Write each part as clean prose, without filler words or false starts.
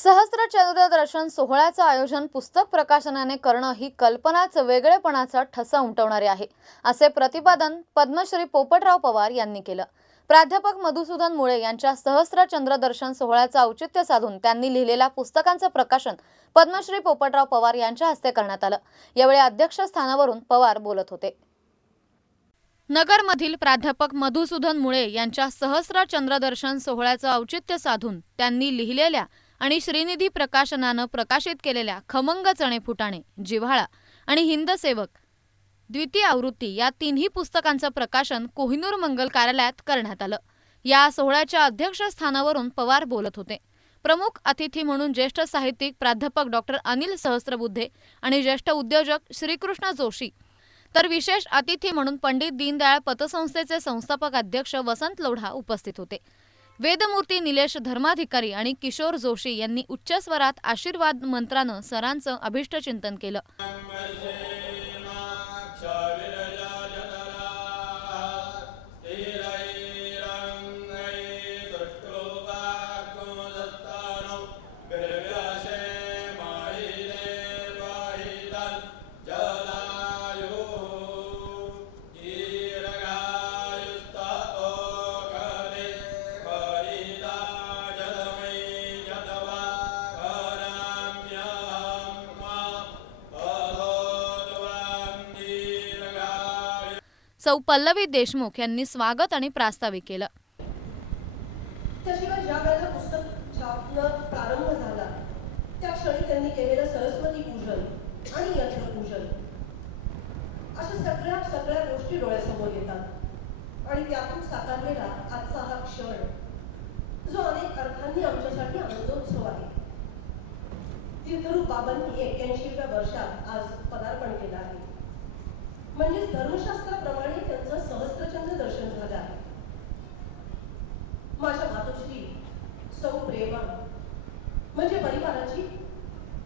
सहस्त्र चंद्र दर्शन सोहळ्याचं आयोजन पुस्तक प्रकाशनाने करणं ही कल्पनाच वेगळेपणाचा ठसा उमटवणारी आहे, असे प्रतिपादन पद्मश्री पोपटराव पवार यांनी केलं। प्राध्यापक मधुसूदन मुळे यांच्या सहस्त्र चंद्र दर्शन सोहळ्याचं औचित्य साधून त्यांनी लिहिलेल्या पुस्तकांचं प्रकाशन पद्मश्री पोपटराव पवार यांच्या हस्ते करण्यात आलं। यावेळी अध्यक्षस्थानावरून पवार बोलत होते। नगरमधील प्राध्यापक मधुसूदन मुळे यांच्या सहस्त्र चंद्र दर्शन सोहळ्याचं औचित्य साधून त्यांनी लिहिलेल्या आणि श्रीनिधी प्रकाशनानं प्रकाशित केलेल्या खमंग चणे फुटाणे, जिव्हाळा आणि हिंद सेवक द्वितीय आवृत्ती या तिन्ही पुस्तकांचं प्रकाशन कोहिनूर मंगल कार्यालयात करण्यात आलं। या सोहळ्याच्या अध्यक्षस्थानावरून पवार बोलत होते। प्रमुख अतिथी म्हणून ज्येष्ठ साहित्यिक प्राध्यापक डॉक्टर अनिल सहस्त्रबुद्धे आणि ज्येष्ठ उद्योजक श्रीकृष्ण जोशी, तर विशेष अतिथी म्हणून पंडित दीनदयाळ पतसंस्थेचे संस्थापक अध्यक्ष वसंत लोढा उपस्थित होते। वेदमूर्ती निलेश धर्माधिकारी आणि किशोर जोशी यांनी उच्च स्वरात आशीर्वाद मंत्रानं सरांचं अभिष्टचिंतन केलं। सौ पल्लवी देशमुख यांनी स्वागत आणि प्रास्ताविक केलं। त्याशिवाय ज्या वेळेला पुस्तक छापणं प्रारंभ झाला त्या क्षणी त्यांनी केलेलं सरस्वती पूजन आणि यंत्रपूजन अशा सगळ्या गोष्टी डोळ्यासमोर येतात आणि त्यातून साकारलेला आजचा हा क्षण जो अनेक अर्थांनी आमच्यासाठी आनंदोत्सव आहे। तीर्थरूप बाबांनी 81व्या वर्षात आज पदार्पण केलं आहे, म्हणजे धर्मशास्त्राप्रमाणे त्यांचं सहस्त्रचंद्र दर्शन झालं आहे। माझ्या मातोश्री सौ प्रेमा म्हणजे परिवाराची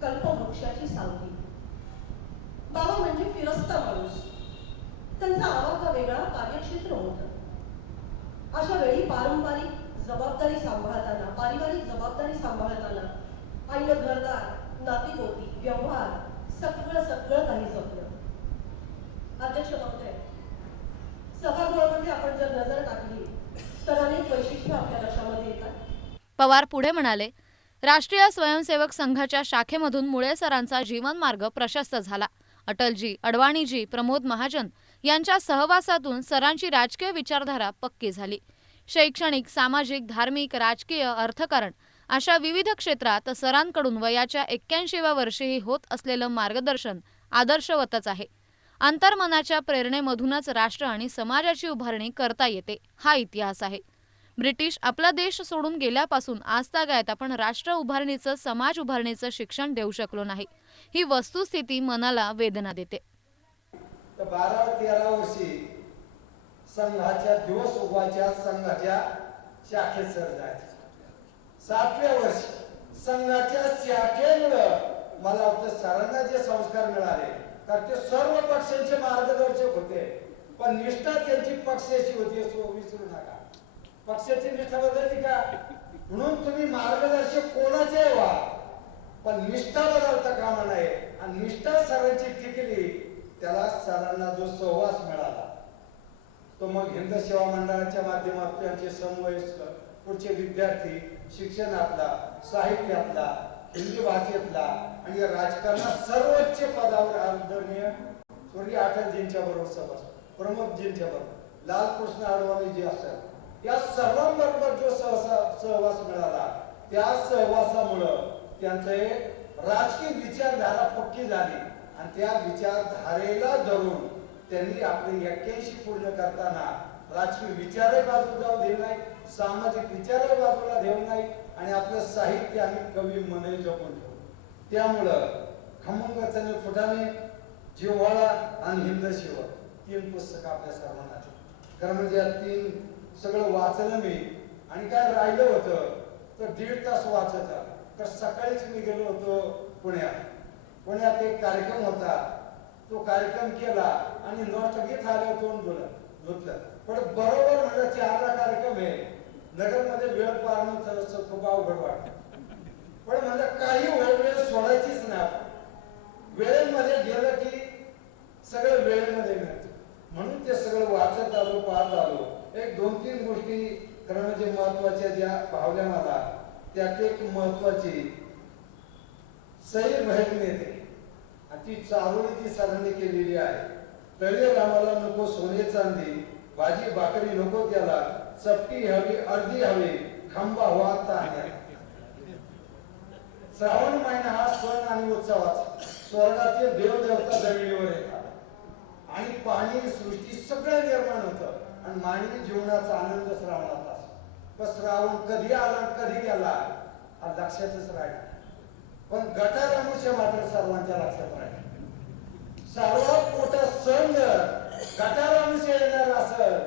कल्पवृक्षाची सावली। बाबा म्हणजे फिरस्ता माणूस, त्यांचा आवाका वेगळा कार्यक्षेत्र होतं। अशा वेळी पारिवारिक जबाबदारी सांभाळताना आईनं घरदार, नातीगोती, व्यवहार सगळं काही जपलं। अध्यक्ष महोदय, सभागृहामध्ये आपण जर नजर टाकली तर अनेक वैशिष्ट्ये आपल्या लक्षामध्ये येतात। पवार पुढे म्हणाले, राष्ट्रीय स्वयंसेवक संघाच्या शाखेमधून मुळे सरांचा जीवनमार्ग प्रशस्त झाला। अटलजी, अडवाणीजी, प्रमोद महाजन यांच्या सहवासातून सरांची राजकीय विचारधारा पक्की झाली। शैक्षणिक, सामाजिक, धार्मिक, राजकीय, अर्थकारण अशा विविध क्षेत्रात सरांकडून वयाच्या 81व्या वर्षीही होत असलेलं मार्गदर्शन आदर्शवतच आहे। अंतर्मनाच्या प्रेरणेमधूनच राष्ट्र आणि समाजाची उभारणी करता येते, हा इतिहास आहे। ब्रिटिश आपला देश सोडून गेल्यापासून आजतागायत आपण राष्ट्र उभारणीचं, समाज उभारणीचं शिक्षण देऊ शकलो नाही, ही वस्तुस्थिती मनाला वेदना देते। 12-13 वर्षी संघाच्या दिवस उभाच्या संघाच्या शाखेत सर जायचे। 7व्या वर्षी संघाच्या शाखेमुळं मला वाटतं सरांना जे संस्कार मिळाले, कारण ते सर्व पक्षांचे मार्गदर्शक होते, पण निष्ठा त्यांची पक्षाची होती, विसरू नका। पक्षाची निष्ठा बदलली का म्हणून तुम्ही मार्गदर्शक कोणाचे व्हा, पण निष्ठा बदलता कामा नये। आणि निष्ठा सरांची टिकली, त्याला सरांना जो सहवास मिळाला तो मग हिंद सेवा मंडळाच्या माध्यमातून त्यांचे समवयस्क पुढचे विद्यार्थी शिक्षणातला, साहित्यातला, हिंदी भाषेतला आणि राजकारणात सर्वोच्च पदावर आदरणीय स्वर्गीय अटलजींच्या बरोबर सहवास, प्रमोदजींच्या बरोबर, लालकृष्ण अडवाणीजी असतात, या सर्वांबरोबर जो सहवास मिळाला, त्या सहवासामुळं त्यांचं एक राजकीय विचारधारा पक्की झाली आणि त्या विचारधारेला धरून त्यांनी आपले 81 पूर्ण करताना राजकीय विचारही बाजूला जाऊ देऊ नाही, सामाजिक विचारही बाजूला देऊ नाही आणि आपलं साहित्य आणि कवी मनही जपून ठेवलं। त्यामुळं खमंग चणे फुटाणे, जिव्हाळा आणि हिंद सेवक 3 पुस्तकं आपल्या सर्वांना, कारण म्हणजे या 3 सगळं वाचलं मी आणि काय राहिलं होतं तर 1.5 तास वाचायचा। तर सकाळीच मी गेलो होतो पुण्यात एक कार्यक्रम होता, तो कार्यक्रम केला आणि नोट घेत आलो, तोंड धुतलं, पण बरोबर म्हणजे 4ला कार्यक्रम आहे, नगरमध्ये वेळ पाळणं खूप अवघड वाटतं, पण म्हणलं काही वेळ सोडायचीच नाही आपण. वेळेमध्ये गेलं की सगळं वेळेमध्ये मिळतं. म्हणून ते सगळं वाचत आलो, पाहत आलो. एक 2-3 गोष्टी खरं म्हणजे महत्वाच्या ज्या भावल्या मला, त्यात एक महत्वाची सैर बाहेर येते आणि ती चारोळी सरांनी केलेली आहे. तळे रामाला नको सोने चांदी, भाजी भाकरी नको त्याला, चपटी हवी अर्धी हवी, खांबा हवा तान्या. श्रावण महिना हा सण आणि उत्सवाचा. स्वर्गातील देवदेवता जमिनीवर येतात आणि पाणी सृष्टी सगळं निर्माण होतं आणि मानवी जीवनाचा आनंद श्रावणात असतो. पण श्रावण कधी आला कधी गेला हा लक्षातच राहिला. पण गटार अमुष्य मात्र सर्वांच्या लक्षात राहिला. सर्वात मोठा सण जर गटार अमुष्य येणार असेल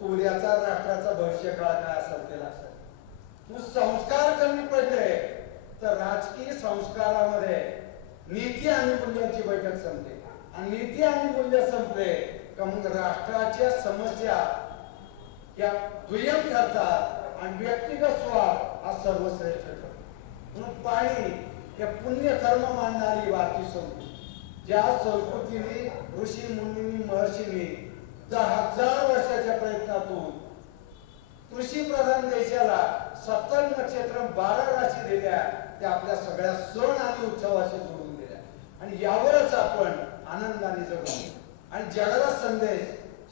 तो उद्याचा राष्ट्राचा भविष्य काळ काय असेल ते लक्षात. तू संस्कार कमी पडले तर राजकीय संस्कारामध्ये नीती आणि मूल्यांची बैठक संपते आणि नीती आणि मूल्य संपले का मग राष्ट्राच्या समस्या या दुय्यम ठरतात आणि व्यक्तिगत स्वार्थ हा सर्वश्रेष्ठ ठरतो. म्हणून पाणी हे पुण्य कर्म मानणारी भारतीय संस्कृती, ज्या संस्कृतीने ऋषी मुनींनी महर्षींनी 10,000 वर्षाच्या प्रयत्नातून कृषी प्रधान देशाला 70 नक्षत्र 12 राशी दिल्या, त्या आपल्या सगळ्या सण आणि उत्सवाशी जोडून दिल्या आणि यावरच आपण आनंदाने जगू. आणि जगाला संदेश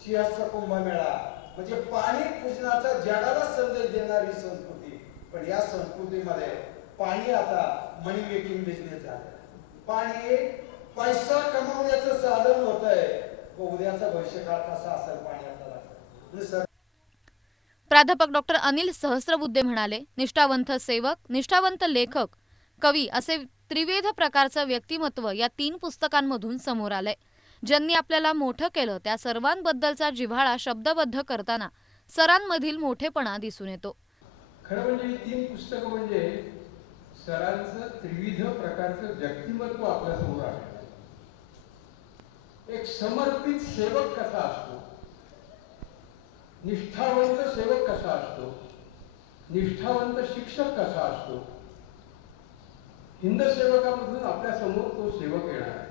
सिंहस्थ कुंभमेळा म्हणजे पाणी पूजनाचा जगाला संदेश देणारी संस्कृती. पण या संस्कृतीमध्ये पाणी आता मनी मेकिंग बिझनेस झालं. पाणी पैसा कमावण्याचं साधन होत आहे. उद्याचा भविष्यकाळ कसा असेल पाण्याचा लागतं. प्राध्यापक डॉक्टर अनिल सहस्रबुद्धे म्हणाले, निष्ठावंत सेवक, निष्ठावंत लेखक, कवी असे त्रिविध प्रकारचं व्यक्तिमत्व या 3 पुस्तकांमधून समोर आलंय. ज्यांनी आपल्याला मोठं केलं त्या सर्वांबद्दलचा जिव्हाळा शब्दबद्ध करताना सरांमधील मोठेपणा दिसून येतो. खरं म्हणजे ही 3 पुस्तकं म्हणजे सरांचं त्रिविध प्रकारचं व्यक्तिमत्व आपल्या समोर आहे. एक समर्पित सेवक कसा असतो, निष्ठावंत सेवक कसा असतो, निष्ठावंत शिक्षक कसा असतो, हिंद सेवकामधून आपल्या समोर तो सेवक येणार आहे.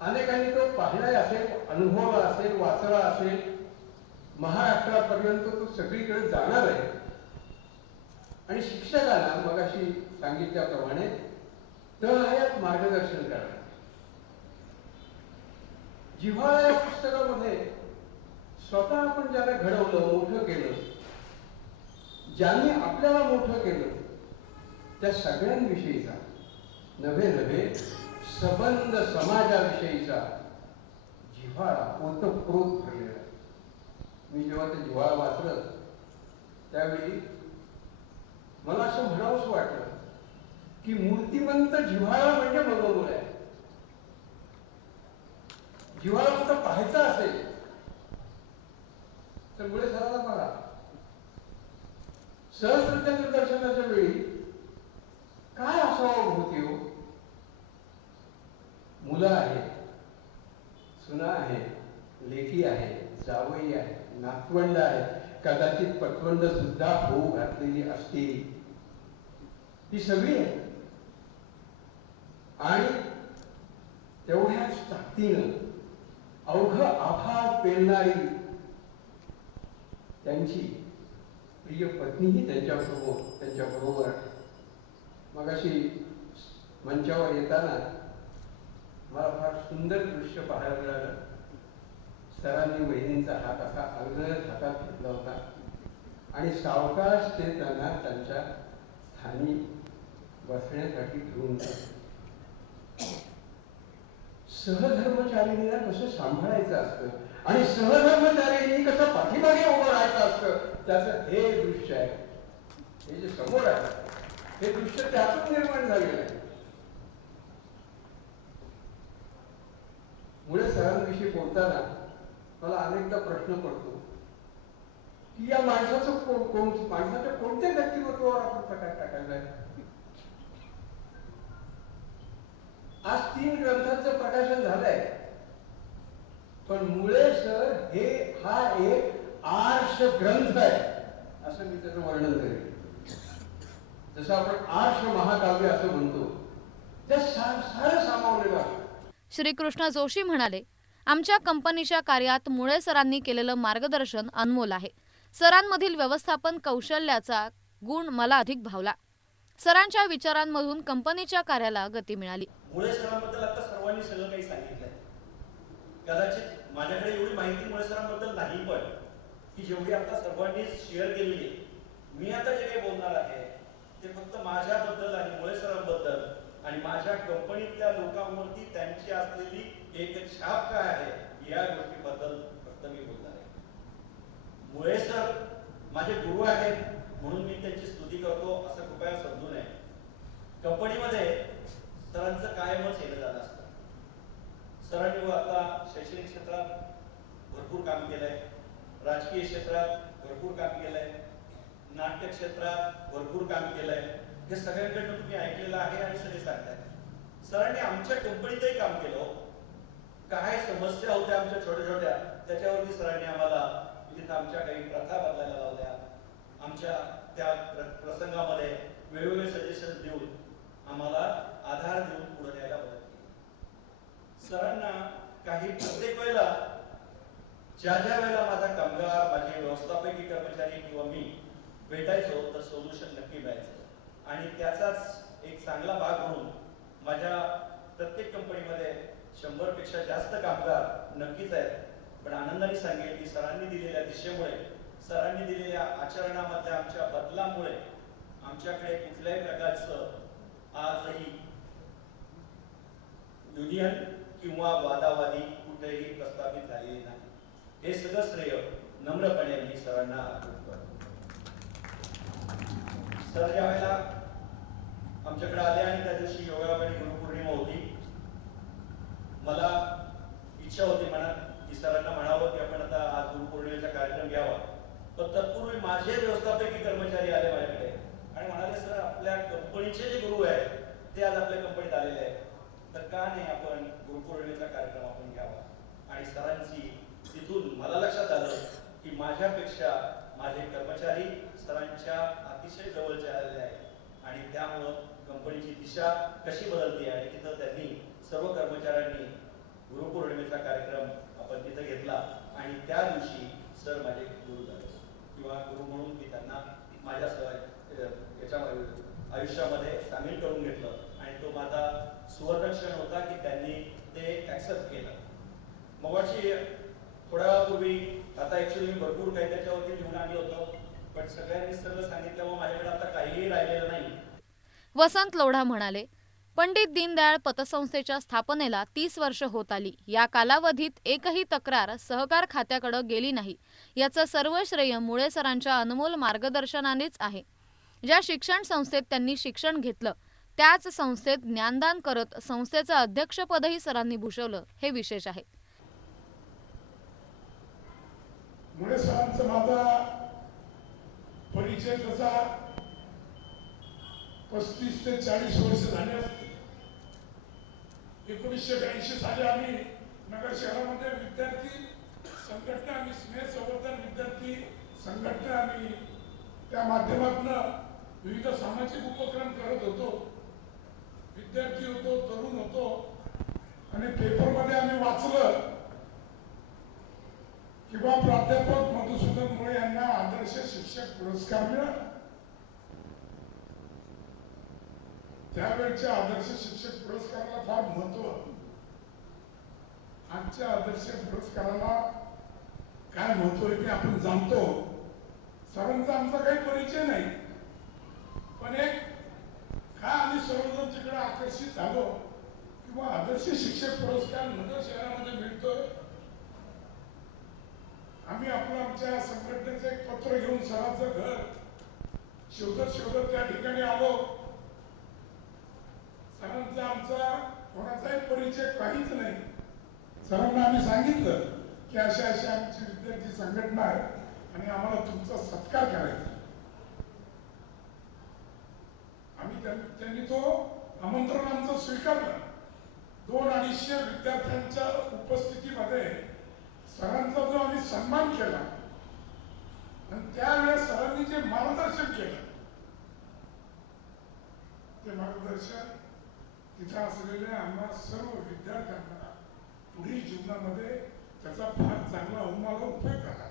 अनेकांनी तो पाहिला असेल, अनुभवला असेल, वाचला असेल. महाराष्ट्रापर्यंत तो सगळीकडे जाणार आहे आणि शिक्षकांना मगाशी सांगितल्याप्रमाणे तळहायात मार्गदर्शन करणार. जिव्हाळा या पुस्तकामध्ये स्वतः आपण ज्याला घडवलं, मोठं केलं, ज्यांनी आपल्याला मोठं केलं त्या सगळ्यांविषयीचा नव्हे सबंध समाजाविषयीचा जिव्हाळा ओतप्रोत भरलेला. मी जेव्हा ते जिव्हाळा वाचलं त्यावेळी मला असं म्हणावंसं वाटलं की मूर्तिमंत जिव्हाळा म्हणजे मनोबल आहे. जिव्हाळा कुठं पाहायचा असेल तर मुळे सराला बघा. सहस्त्रचंद्र दर्शनाच्या वेळी काय असावं होती हो. मुलं आहेत, सुना आहेत, लेकी आहे, जावई आहे, नातवंड आहे, कदाचित पटवंड सुद्धा होऊ घातलेली असतील. ही सगळी आहे आणि तेवढ्याच ताकदीनं अवघ आभार पेलणारी त्यांची प्रिय पत्नीही त्यांच्याबरोबर. मगाशी मंचावर येताना मला फार सुंदर दृश्य पाहायला मिळालं. सरांनी वहिनींचा हात असा अलगद हातात घेतला होता आणि सावकाश ते त्यांना त्यांच्या स्थानी बसण्यासाठी घेऊन गेले. सहधर्मचारिणीला कसं सांभाळायचं असतं आणि सहधर्मचारिणी कसं पाठीमागे उभं राहायचं असतं त्याचं हे दृश्य आहे. हे जे समोर आहे हे दृश्य त्यातून निर्माण झालेलं आहे. मुळे सरांविषयी बोलताना मला अनेकदा प्रश्न पडतो की या माणसाच्या कोणत्या व्यक्तिमत्वावर आपण प्रकाश टाकायचा आहे. आज 3 ग्रंथांचं प्रकाशन झालंय पण मुळे सर हा एक आर्ष ग्रंथ आहे असं मी त्याचं वर्णन करेन. जसं आपण आर्ष महाकाव्य असं म्हणतो, त्या सारं सामावलेलं आहे. श्रीकृष्ण जोशी म्हणाले, आमच्या कंपनीच्या कार्यात मुळे सरांनी केलेलं मार्गदर्शन अनमोल आहे. सरांमधील व्यवस्थापन कौशल्याचा गुण मला अधिक भावला. सरांच्या विचारांमधून कंपनीच्या कार्याला गती मिळाली. मुळे सरांबद्दल आता सर्वांनी सगळं काही सांगितलंय. कदाचित माझ्याकडे एवढी माहिती मुळे सरांबद्दल नाही, पण की जेवढी आता सर्वांनी शेअर केलेली आहे. मी आता जे काही बोलणार आहे ते फक्त माझ्याबद्दल आणि मुळे सरांबद्दल आणि माझ्या कंपनीतल्या लोकांवरती त्यांची असलेली एक छाप काय आहे या गोष्टीबद्दल फक्त मी बोलणार आहे. मुळे सर माझे गुरु आहेत म्हणून मी त्यांची स्तुती करतो असं कृपया समजू नये. कंपनीमध्ये सरांचं कायमच येणं जाणं असतं. सरांनी आता शैक्षणिक क्षेत्रात भरपूर काम केलंय, राजकीय क्षेत्रात भरपूर काम केलंय, नाट्य क्षेत्रात भरपूर काम केलंय. हे सगळ्यांकडनं तुम्ही ऐकलेलं आहे आणि सगळे सांगताय. सरांनी आमच्या कंपनीतही काम केलं. काय समस्या होत्या आमच्या छोट्या छोट्या त्याच्यावरती सरांनी आम्हाला तिथं आमच्या काही प्रथा बदलायला लावल्या. आमच्या त्या प्रसंगामध्ये वेगवेगळे सजेशन देऊन आम्हाला आधार देऊन पुढे न्यायला मदत केली. सरांना काही प्रत्येक वेळेला ज्या वेळेला माझा कामगार, माझे व्यवस्थापकीय कर्मचारी किंवा मी भेटायचो तर सोल्युशन नक्की मिळायचं. आणि त्याचाच एक चांगला भाग म्हणून माझ्या प्रत्येक कंपनीमध्ये 100 पेक्षा जास्त कामगार नक्कीच आहेत. पण आनंदाने सांगेल की सरांनी दिलेल्या दिशेमुळे, सरांनी दिलेल्या आचरणामधल्या आमच्या बदलामुळे आमच्याकडे कुठल्याही प्रकारचं आजही युनियन किंवा वादावादी कुठेही प्रस्थापित झालेली नाही. हे सगळं श्रेय नम्रपणे मी सरांना अर्पण करतो. सर ज्या वेळेला आमच्याकडे आले आणि त्या दिवशी योगायोगाने गुरुपौर्णिमा होती, मला इच्छा होती मनात की सरांना म्हणावं की आपण आता आज गुरुपौर्णिमेचा कार्यक्रम घ्यावा. पण तत्पूर्वी माझे व्यवस्थापकीय कर्मचारी आले माझ्याकडे आणि म्हणाले, सर आपल्या कंपनीचे जे गुरु आहेत ते आज आपल्या कंपनीत आलेले आहेत, तर का नाही आपण गुरुपौर्णिमेचा कार्यक्रम आपण घ्यावा. आणि सरांची तिथून मला लक्षात आलं की माझ्यापेक्षा माझे कर्मचारी सरांच्या अतिशय जवळचे आलेले आहेत आणि त्यामुळं कंपनीची दिशा कशी बदलते. आणि तिथं त्यांनी सर्व कर्मचाऱ्यांनी गुरुपौर्णिमेचा कार्यक्रम आपण तिथं घेतला आणि त्या दिवशी सर माझे गुरु झाले किंवा गुरु म्हणून मी त्यांना माझ्या याच्या आयुष्यामध्ये सामील करून घेतलं आणि तो माझा सुवर्ण क्षण होता की त्यांनी ते ऍक्सेप्ट केलं. मगाशी थोड्या वेळापूर्वी आता ऍक्च्युअली मी भरपूर काही त्याच्यावरती लिहून आणलं होतं, पण सगळ्यांनी सगळं सांगितल्यामुळे माझ्याकडे आता काहीही राहिलेलं नाही. वसंत लोढा म्हणाले, पंडित दीनदयाळ पतसंस्थेच्या स्थापनेला 30 वर्ष होत आली. या कालावधीत एकही तक्रार सहकार खात्याकडे गेली नाही. याचं सर्व श्रेय मुळे सरांच्या अनमोल मार्गदर्शनानेच आहे. ज्या शिक्षण संस्थेत त्यांनी शिक्षण घेतलं त्याच संस्थेत ज्ञानदान करत संस्थेचं अध्यक्षपदही सरांनी भूषवलं, हे विशेष आहे. मुळे सरांचा माझा परिचय तसा 35 ते 40 वर्ष झाले असते. 1982 साली आम्ही नगर शहरामध्ये विद्यार्थी संघटना आणि स्नेह संवर्धन विद्यार्थी संघटना आणि त्या माध्यमातून विविध सामाजिक उपक्रम करत होतो. विद्यार्थी होतो, तरुण होतो आणि पेपरमध्ये आम्ही वाचलं किंवा प्राध्यापक मधुसूदन मुळे यांना आदर्श शिक्षक पुरस्कार मिळाला. त्यावेळच्या आदर्श शिक्षक पुरस्काराला फार महत्व. आजच्या आदर्श पुरस्काराला काय महत्व आहे ते आपण जाणतो. सरांचा आमचा काही परिचय नाही, पण एक का आम्ही सर्वजण तिकडे आकर्षित झालो किंवा आदर्श शिक्षक पुरस्कार नगर शहरामध्ये मिळतोय. आम्ही आपलं आमच्या संघटनेचं एक पत्र घेऊन सरांचं घर शोधत त्या ठिकाणी आलो. सरांचा आमचा कोणाचाही परिचय काहीच नाही. सरांना आम्ही सांगितलं की अशा आमची विद्यार्थी संघटना आहे आणि आम्हाला तुमचा सत्कार करायचा. आम्ही त्यांनी तो आमंत्रण आमचं स्वीकारलं. 200-250 विद्यार्थ्यांच्या उपस्थितीमध्ये सरांचा जो आम्ही सन्मान केला आणि त्यावेळेस सरांनी जे मार्गदर्शन केलं मार्गदर्शन तिथे असलेल्या आम्हा सर्व विद्यार्थ्यांना पुढील जीवनामध्ये त्याचा फार चांगला मला उपयोग झाला.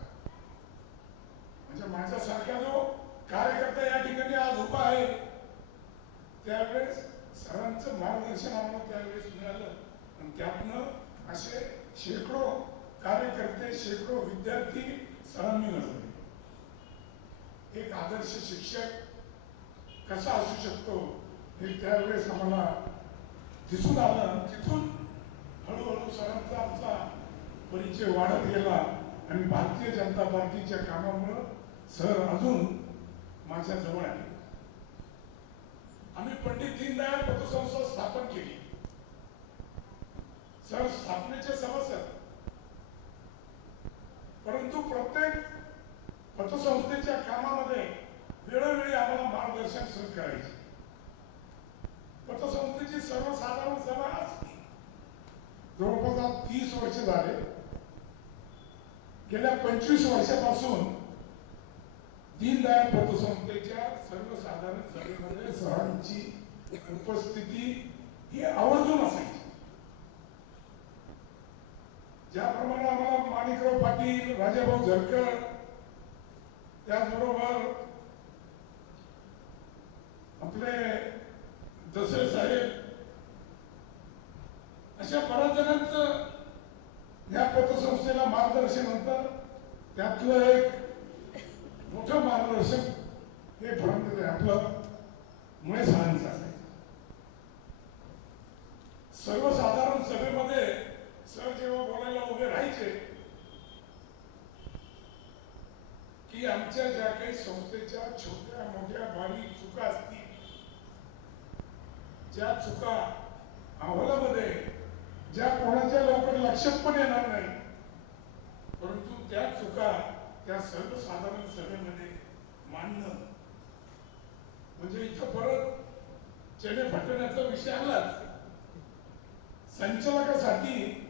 म्हणजे माझ्यासारखा जो कार्यकर्ता या ठिकाणी आज उभा आहे, त्यावेळेस सरांचं मार्गदर्शन आम्हाला त्यावेळेस मिळालं आणि त्यातनं असे शेकडो कार्यकर्ते, शेकडो विद्यार्थी सरांनी घडवले. एक आदर्श शिक्षक कसा असू शकतो हे त्यावेळेस आम्हाला दिसून आलं. तिथून हळूहळू सरांचा आमचा परिचय वाढत गेला आणि भारतीय जनता पार्टीच्या कामामुळं सर अजून माझ्या जवळ आले. आम्ही पंडित दीनदयाळ पतसंस्था स्थापन केली. सर स्थापनेचे सभासद, परंतु प्रत्येक पतसंस्थेच्या कामामध्ये वेळोवेळी आम्हाला मार्गदर्शन सर करायचे. पतसंस्थेची सर्वसाधारण सभा असते. जवळपास 30 वर्ष झाले. गेल्या 25 वर्षापासून दीनदयाळ पतसंस्थेच्या सर्वसाधारण सभेमध्ये सरांची उपस्थिती ही आवर्जून असायची. ज्याप्रमाणे आम्हाला माणिकराव पाटील, राजाभाऊ झरकर, त्याचबरोबर आपले दसरे साहेब, अशा बऱ्याच जणांचं या पतसंस्थेला मार्गदर्शन होतं. त्यातलं एक मोठं मार्गदर्शन हे फळंत आपलं मुळे सरांचं असायचं. सर्वसाधारण सभेमध्ये सर जेव्हा बोलायला उभे राहायचे की आमच्या ज्या काही संस्थेच्या छोट्या मोठ्या बारीक चुका असतील, ज्या चुका अहवालामध्ये ज्या कोणाच्या लवकर लक्षात पण येणार नाही, परंतु त्या चुका त्या सर्वसाधारण सभेमध्ये मांडणं म्हणजे इथं परत चेले फटण्याचा विषय आलाच. संचालकासाठी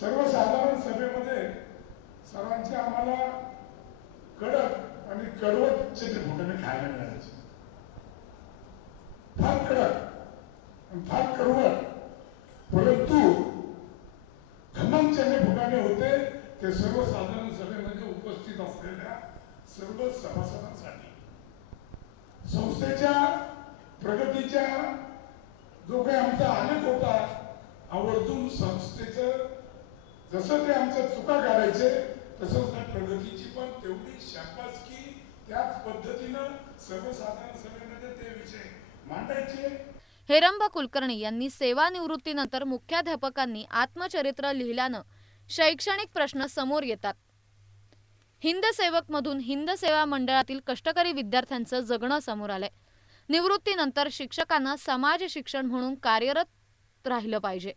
सर्वसाधारण सभेमध्ये सरांचे आम्हाला कडक आणि कडवट चेले फुटाणे खायला मिळायचे. फार कडक आणि फार कडवट, परंतु खमंग चेले फुटाणे होते ते सर्वसाधारण सभेमध्ये उपस्थित असलेल्या सर्व सभासदांसाठी. संस्थेच्या प्रगतीच्या जो काही आमचा आलेख होता, आवर्जून संस्थेचं जसं ते आमच्या चुका काढायचे तसंच त्या प्रगतीची पण तेवढी शाबासकी त्याच पद्धतीनं सर्वसाधारण सभेमध्ये ते विषय मांडायचे. हेरंब कुलकर्णी यांनी सेवानिवृत्तीनंतर मुख्याध्यापकांनी आत्मचरित्र लिहिल्यानं शैक्षणिक प्रश्न समोर येतात. हिंद सेवक मधून हिंद सेवा मंडळातील कष्टकरी विद्यार्थ्यांचं जगणं समोर आलंय. निवृत्तीनंतर शिक्षकांना समाज शिक्षण म्हणून कार्यरत राहिलं पाहिजे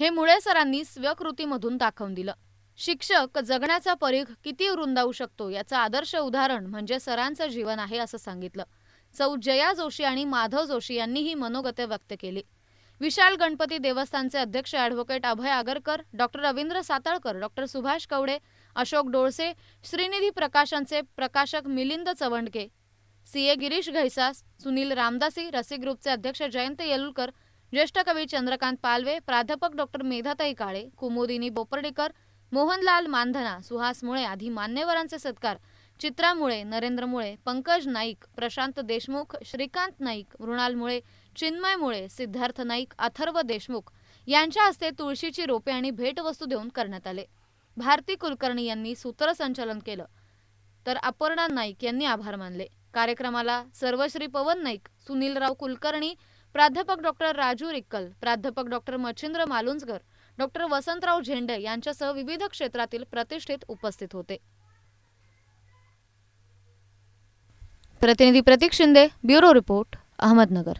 हे मुळे सरांनी स्वकृतीमधून दाखवून दिलं. शिक्षक जगण्याचा परीघ किती रुंदावू शकतो याचं आदर्श उदाहरण म्हणजे सरांचं जीवन आहे असं सांगितलं. सौ जया जोशी आणि माधव जोशी यांनी ही मनोगत व्यक्त केली. विशाल गणपती देवस्थानचे अध्यक्ष ॲडव्होकेट अभय आगरकर, डॉक्टर रवींद्र सातळकर, डॉक्टर सुभाष कवडे, अशोक डोळसे, श्रीनिधी प्रकाशनचे प्रकाशक मिलिंद चवंडके, सीए गिरीश घैसास, सुनील रामदासी, रसिक ग्रुपचे अध्यक्ष जयंत येलुलकर, ज्येष्ठ कवी चंद्रकांत पालवे, प्राध्यापक डॉक्टर मेधाताई काळे, कुमुदिनी बोपर्डीकर, मोहनलाल मानधना, सुहास मुळे आदी मान्यवरांचे सत्कार चित्रा मुळे, नरेंद्र मुळे, पंकज नाईक, प्रशांत देशमुख, श्रीकांत नाईक, मृणाल मुळे, चिन्मय मुळे, सिद्धार्थ नाईक, अथर्व देशमुख यांच्या हस्ते तुळशीची रोपे आणि भेटवस्तू देऊन करण्यात आले. भारती कुलकर्णी यांनी सूत्रसंचालन केलं तर अपर्णा नाईक यांनी आभार मानले. कार्यक्रमाला सर्वश्री पवन नाईक, सुनीलराव कुलकर्णी, प्राध्यापक डॉक्टर राजू रिक्कल, प्राध्यापक डॉक्टर मच्छिंद्र मालुंजकर, डॉक्टर वसंतराव झेंडे यांच्यासह विविध क्षेत्रातील प्रतिष्ठित उपस्थित होते. प्रतिनिधी प्रतीक शिंदे, ब्युरो रिपोर्ट, अहमदनगर.